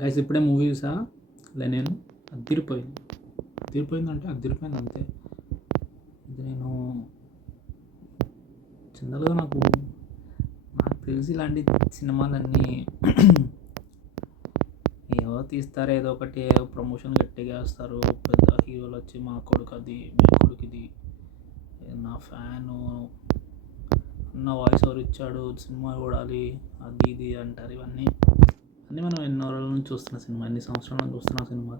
Guys ఇప్పుడే movie చూసా నేను అదిరిపోయింది. అదిరిపోయిందంటే అదిరిపోయింది అంతే. ఇది నేను జనరల్గా నాకు తెలిసి ఇలాంటి సినిమాలన్నీ ఏవో తీస్తారు, ఏదో ఒకటి ప్రమోషన్ గట్టిగా వేస్తారు. పెద్ద హీరోలు వచ్చి మా కొడుకు అది, మీ కొడుకు ఇది, నా ఫ్యాను, నా వాయిస్ ఓవర్ ఇచ్చాడు, సినిమా చూడాలి, అది ఇది అంటారు. ఇవన్నీ మనం ఎన్నో రోజుల నుంచి చూస్తున్న సినిమా, ఎన్ని సంవత్సరాల నుంచి చూస్తున్న సినిమా.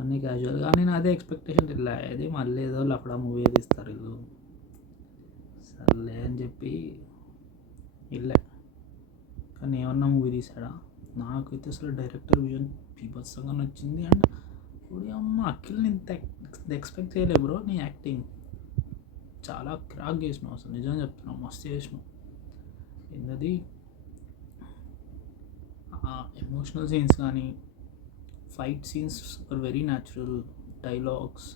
అన్నీ క్యాజువల్గా నేను అదే ఎక్స్పెక్టేషన్ ఇలా అది మళ్ళీ ఏదో లఫడా మూవీ తీస్తారు వీళ్ళు, సర్లే అని చెప్పి వెళ్ళా. కానీ ఏమన్నా మూవీ తీసాడా? నాకైతే అసలు డైరెక్టర్ విజన్ బీభత్సంగా నచ్చింది. అండ్ ఇప్పుడు అమ్మ అఖిల్ని ఇంత ఎక్స్పెక్ట్ చేయలే బ్రో. నీ యాక్టింగ్ చాలా క్రాక్ చేసినావు, అసలు నిజంగా చెప్తున్నావు, మస్తు చేసినావు. ఏంటది ఎమోషనల్ సీన్స్ కానీ, fight scenes are very natural, dialogues,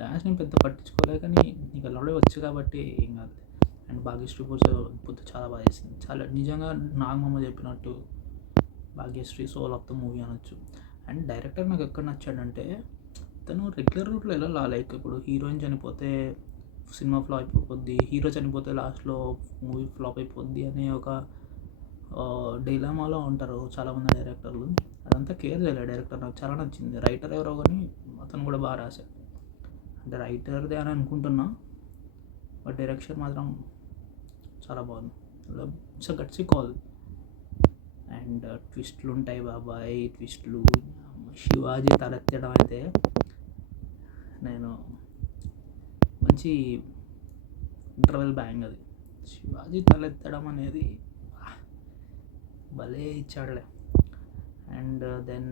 dance నేను పెద్ద పట్టించుకోలే, కానీ నీకు అలా వచ్చు కాబట్టి ఏం కాదు. అండ్ భాగ్యశ్రీ పూర్తి చాలా బాగా చేసింది. చాలా నిజంగా నాగమమ్మ చెప్పినట్టు Bhagyashree soul of the movie అనొచ్చు. అండ్ డైరెక్టర్ నాకు ఎక్కడ నచ్చాడంటే, తను రెగ్యులర్ రూట్లో వెళ్ళాలి. లైక్ ఇప్పుడు హీరోయిన్ చనిపోతే సినిమా ఫ్లాప్ అయిపోద్ది, హీరో చనిపోతే లాస్ట్లో మూవీ ఫ్లాప్ అయిపోద్ది అనే ఒక డైలామాలో ఉంటారు చాలామంది డైరెక్టర్లు. అదంతా కేర్ చేయలేదు డైరెక్టర్. నాకు చాలా నచ్చింది. రైటర్ ఎవరో కానీ అతను కూడా బాగా రాశాడు. అంటే రైటర్దే అని అనుకుంటున్నా, బట్ డైరెక్షన్ మాత్రం చాలా బాగుంది. It's a gutsy call. And ట్విస్ట్లు ఉంటాయి బాబాయ్, ట్విస్ట్లు. శివాజీ తలెత్తడం అయితే నేను మంచి ఇంటర్వెల్ బ్యాంగ్ అది. శివాజీ తలెత్తడం అనేది భలే ఇచ్చాడులే. అండ్ దెన్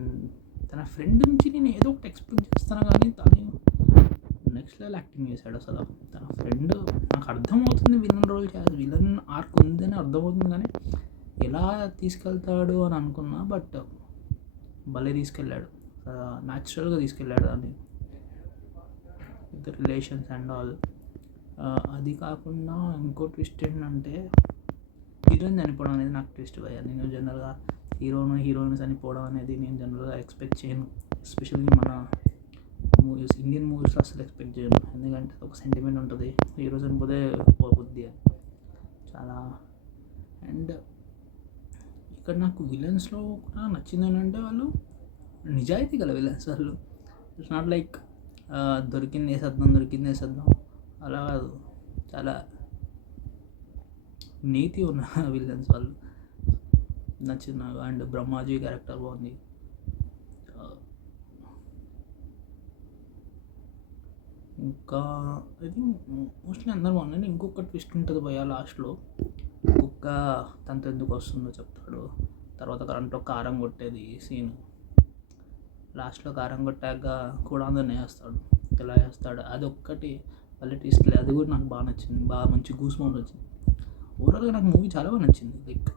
తన ఫ్రెండ్ నుంచి నేను ఏదో ఒకటి ఎక్స్పెక్ట్ చేస్తాను, కానీ తను నెక్స్ట్ లెవెల్ యాక్టింగ్ చేశాడు. అసలు తన ఫ్రెండ్ నాకు అర్థమవుతుంది, విలన్ రోల్ చేయాలి, విలన్ ఆర్క్ ఉందని అర్థమవుతుంది, కానీ ఎలా తీసుకెళ్తాడు అని అనుకున్నా, బట్ భలే తీసుకెళ్ళాడు. న్యాచురల్గా తీసుకెళ్ళాడు దాన్ని, విత్ రిలేషన్స్ అండ్ ఆల్. అది కాకుండా ఇంకో ట్విస్ట్ ఏంటంటే, హీరోయిన్ చనిపోవడం అనేది నాకు ట్విస్ట్ భయ్యా. నేను జనరల్గా హీరోయిన్ చనిపోవడం అనేది నేను జనరల్గా ఎక్స్పెక్ట్ చేయను. ఎస్పెషల్లీ మన మూవీస్, ఇండియన్ మూవీస్లో అసలు ఎక్స్పెక్ట్ చేయను. ఎందుకంటే ఒక సెంటిమెంట్ ఉంటుంది, హీరో చనిపోతే పోద్ది అని చాలా. అండ్ ఇక్కడ నాకు విలన్స్లో కూడా నచ్చింది ఏంటంటే, వాళ్ళు నిజాయితీ గల విలన్స్. వాళ్ళు ఇట్స్ నాట్ లైక్ దొరికింది వేసేద్దాం అలా కాదు. చాలా నీతి ఉన్న విలన్స్ వాళ్ళు, నచ్చింది నాకు. అండ్ బ్రహ్మాజీ క్యారెక్టర్ బాగుంది. ఇంకా ఇది మోస్ట్లీ అందరు బాగుంది. ఇంకొక ట్విస్ట్ ఉంటుంది భయ్యా లాస్ట్లో. కుక్క తనతో ఎందుకు వస్తుందో చెప్తాడు, తర్వాత కరెంట్లో కారం కొట్టేది సీన్, లాస్ట్లో కారం కొట్టాక కూడా అందరిని వేస్తాడు. ఎలా వేస్తాడు అది ఒక్కటి మళ్ళీ ట్విస్ట్. అది కూడా నాకు బాగా నచ్చింది, బాగా మంచి గూస్ బంప్స్ వచ్చింది. ఓవరాల్గా నాకు మూవీ చాలా బాగా నచ్చింది. Like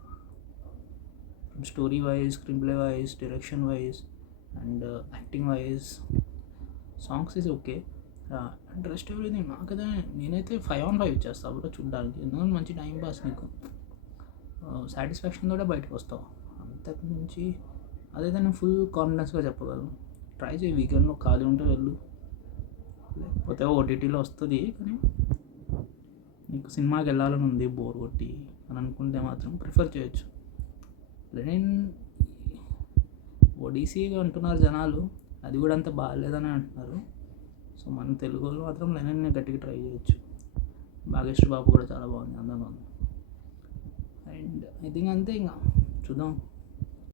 story wise, screen play wise, direction wise, and acting wise, songs is okay. And rest everything నాకైతే నేనైతే 5/5 ఇచ్చేస్తాను బ్రో చూడడానికి. ఎందుకంటే మంచి టైం పాస్, నీకు సాటిస్ఫాక్షన్ కూడా బయటకు వస్తావు. అంతకు మించి అదైతే నేను ఫుల్ కాన్ఫిడెన్స్గా చెప్పగలను. ట్రై చేయి, వీకెండ్లో ఖాళీ ఉంటే వెళ్ళు, లేకపోతే ఓటీటీలో వస్తుంది. కానీ నీకు సినిమాకి వెళ్ళాలని ఉంది బోర్ కొట్టి అని అనుకుంటే మాత్రం ప్రిఫర్ చేయొచ్చు. లెనిన్ ఒడిసీగా అంటున్నారు జనాలు, అది కూడా అంత బాగాలేదని అంటున్నారు. సో మన తెలుగు వాళ్ళు మాత్రం లెనిన్ గట్టిగా ట్రై చేయొచ్చు. భాగ్యశ్రీ బాబు కూడా చాలా బాగుంది, అందంగా ఉంది. అండ్ ఐ థింక్ అంతే, ఇంకా చూద్దాం.